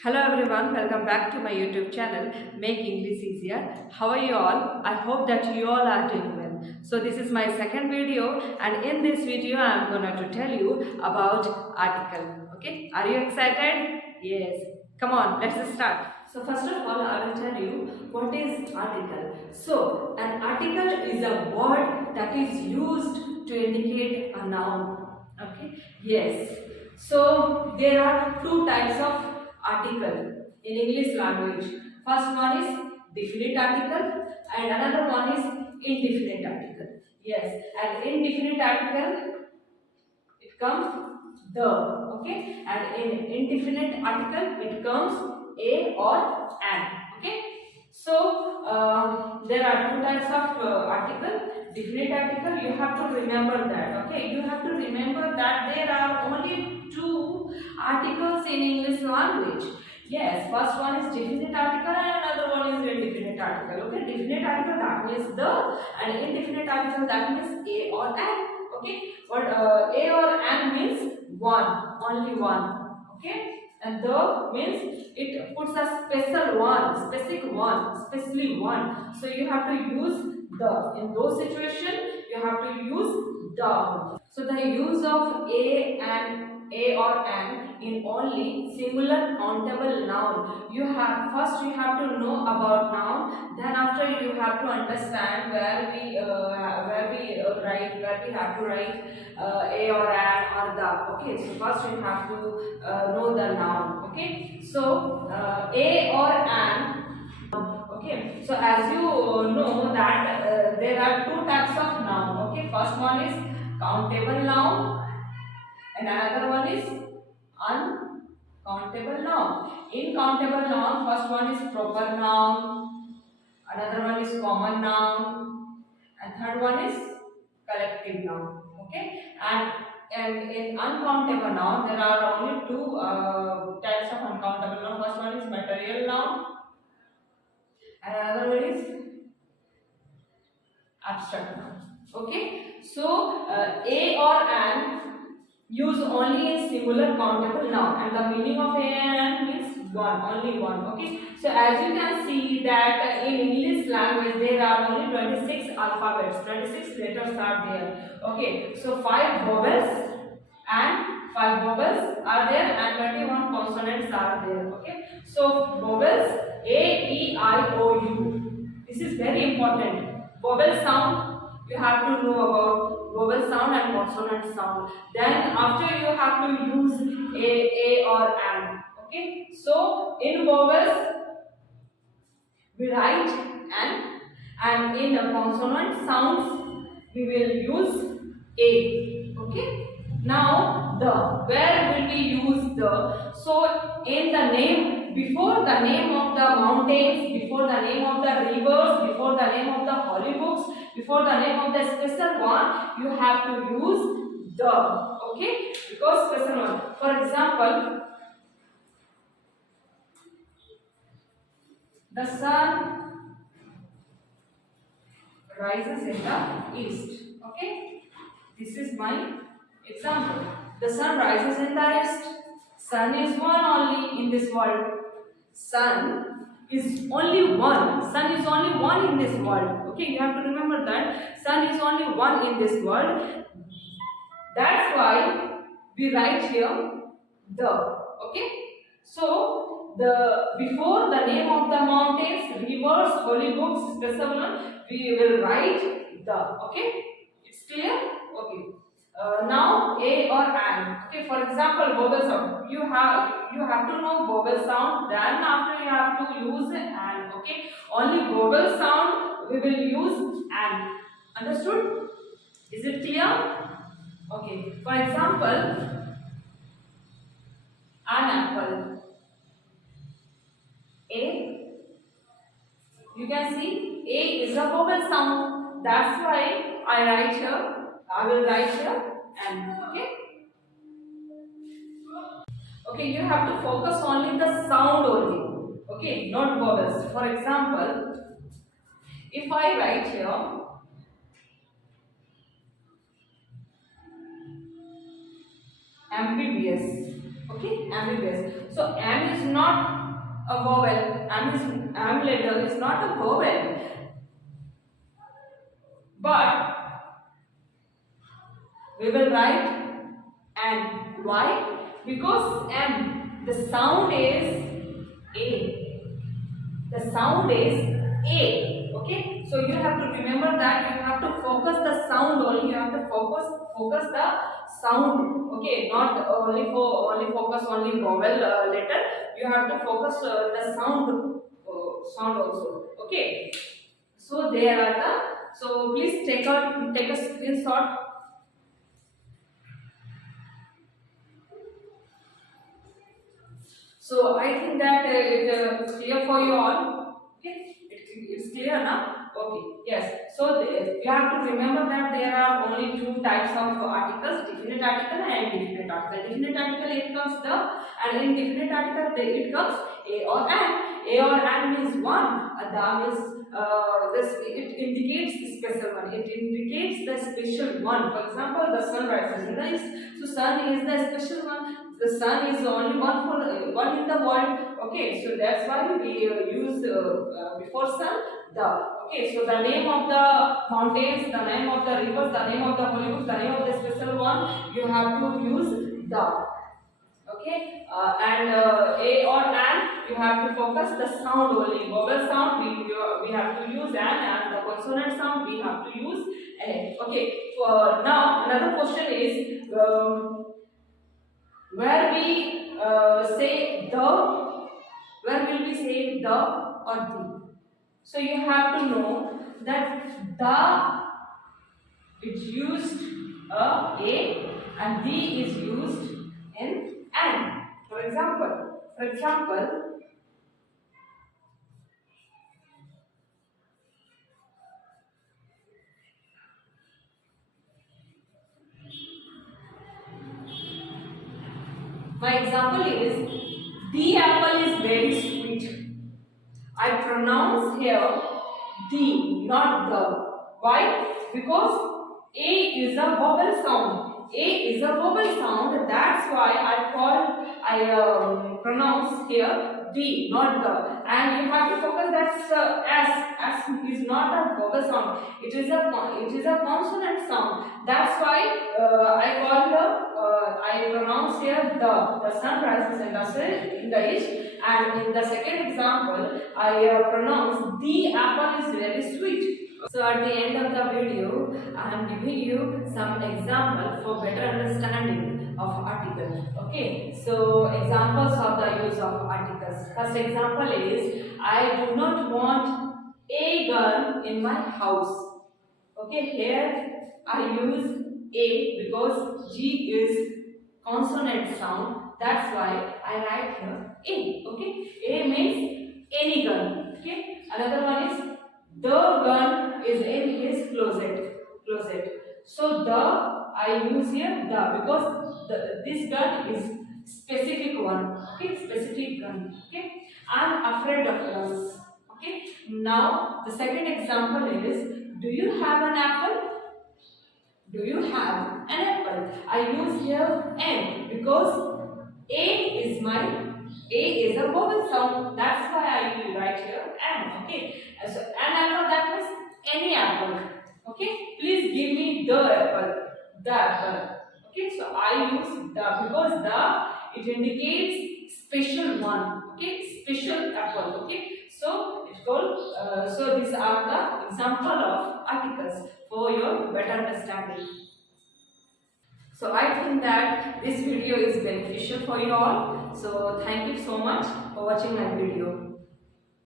Hello everyone, welcome back to my YouTube channel Make English Easier. How are you all? I hope that you all are doing well. So this is my second video and in this video I am going to tell you about article. Okay, are you excited? Yes. Come on, let's start. So first of all I will tell you what is article. So an article is a word that is used to indicate a noun. Okay, yes. So there are two types of article in English language. First one is definite article and another one is indefinite article. Yes, and indefinite article it comes the, okay, and in indefinite article it comes a or an, okay. So there are two types of article. Definite article, you have to remember that, okay, you have to remember that there are only two articles in English language. Yes, first one is definite article and another one is indefinite article, okay. Definite article, that means the, and indefinite article, that means a or an, okay. But a or an means one, only one, okay. And the means it puts a special one, specific one, especially one. So you have to use the. In those situations, you have to use the. So the use of a and a or an in only singular countable noun. You have first you have to know about noun. Then after you have to understand where we have to write a or an or the. Okay, so first you have to know the noun. Okay, so a or an. Okay, so as you know that there are two types of noun. Okay, first one is countable noun and another one is uncountable noun. In countable noun, first one is proper noun, another one is common noun, and third one is collective noun. Okay, and in uncountable noun there are only two types of uncountable noun. First one is material noun and another one is abstract noun. Okay, so a or an use only in singular countable noun, and the meaning of a and means one, only one. Okay, so as you can see that in English language there are only 26 alphabets, 26 letters are there. Okay, so 5 vowels and 5 vowels are there and 21 consonants are there. Okay, so vowels a, e, I, o, u, this is very important. Vowel sound, you have to know about vowel sound and consonant sound. Then after you have to use a or an. Okay, so in vowels we write an, and in consonant sounds we will use a. Okay, now the, where will we use the? So in the name, before the name of the mountains, before the name of the rivers, before the name of the holy books, before the name of the special one, you have to use the. Okay, because special one. For example, the sun rises in the east. Okay, this is my example. The sun rises in the east. Sun is one only in this world. Sun is only one. Sun is only one in this world. Okay, you have to remember that. Sun is only one in this world. That's why we write here the. Okay, so the before the name of the mountains, rivers, holy books, special one, we will write the. Okay, it's clear. Okay, now a or an. Okay, for example, vowel sound, you have to know vowel sound, then after you have to use an. Okay, only vowel sound we will use an. Understood? Is it clear? Okay, for example, an apple. A, you can see A is a vowel sound. That's why I write here. I will write here an. Okay. Okay, you have to focus only the sound only. Okay, not vowels. For example, if I write here MBBS. Okay, ambiguous. So am is not a vowel. Am letter is not a vowel, but we will write and. Why? Because M, the sound is A. The sound is A. Okay, so you have to remember that you have to focus the sound only. You have to focus the sound. Okay, not only focus only vowel letter. You have to focus the sound also. Okay, so there are the. So please take a screenshot. So I think that it's clear for you all. Okay, it's clear now. Okay, yes. So you have to remember that there are only two types of articles: definite article and indefinite article. Definite article it comes the, and in definite article it comes a or an. A or an means one. The means this it indicates special one. It indicates the special one. For example, the sun rises in the east. So sun is the special one. The sun is the only one in the world. Okay, so that's why we use before sun the. Okay, so the name of the mountains, the name of the rivers, the name of the holy books, the name of the special one, you have to use the. Okay, and a or an, you have to focus the sound only. Vowel sound we have to use an, and the consonant sound we have to use a. Okay, now another question is. Where we say the, where will we say the or the? So you have to know that the is used a and the is used in an. For example, my example is the apple is very sweet. I pronounce here the, not the. Why? Because A is a vowel sound. A is a vowel sound. That's why I pronounce here the, not the. And you have to focus that's S. S is not a vowel sound. It is a consonant sound. That's why I pronounce here the. The sun rises in the east. And in the second example, I pronounce the apple is very sweet. So at the end of the video, I am giving you some example for better understanding of article. Okay, so examples of the use of articles. First example is I do not want a gun in my house. Okay, here I use a because G is consonant sound. That's why I write here a. Okay, a means any gun. Okay, another one is the gun is in his closet. So the I use here the because this gun is specific one. Okay, specific gun. Okay, I'm afraid of guns. Okay, now the second example is do you have an apple? Do you have an apple? I use here N because A is a vowel sound. That's why I write here N. Okay. So an apple that means any apple. Okay. Please give me the apple. The apple. Okay. So I use the because the it indicates special one. Okay. Special apple. Okay. So it's called. So these are the example of articles for your better understanding. So I think that this video is beneficial for you all. So thank you so much for watching my video.